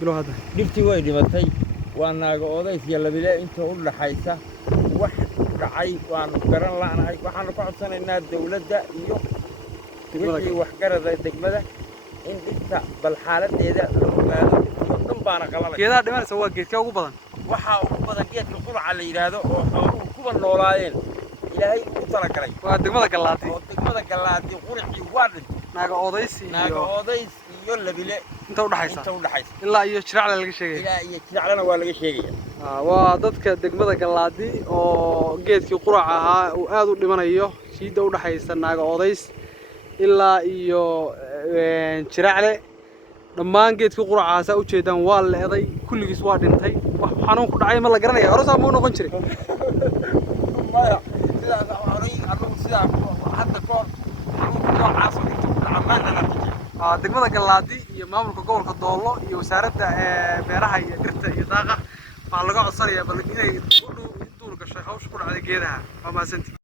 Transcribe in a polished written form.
bilo hada dhibtii way dhimatay waa naaga odays iyo labile inta u dhaxaysa wax dhacay waan garan la'aanahay waxaan ka codsanaynaa dawladda iyo wixii wax garada degmada in dhibta bal xaaladeeda la ogaado dhan baana qalalay geedaha dhimanaysa waa geedka ugu badan waxa ugu badan geedka quraca la yiraahdo oo xooluhu kuba noolaayeen ilaahay u talagalay waa degmada galaadi quracii waa dhintay naaga odays iyo labile inta u dhaxaysa ilaa iyo jiracle laga sheegay jiraclana waa laga sheegaya waa dadka degmada galaadi oo geedkii quraca ahaa uu aad u dhimanayo shiida u dhaxaysa naaga odays ilaa iyo jiracle dhammaan geedkii quracaasa u jeedaan waa leeday kulligiis waa dhintay wax xanuun ku dhacay ma la garanaya hore saa ma noqon jiray maya sidaas horay anagu sidaa hadda koor xanuunka noocaas degmada galaadi iyo maamulka gobolka doolo iyo wasaaradda beeraha iyo dhirta iyo daaqa waxaa laga codsanayaa bal inay u duur gashay hawsha ku dhacday geedaha waa mahadsantihiin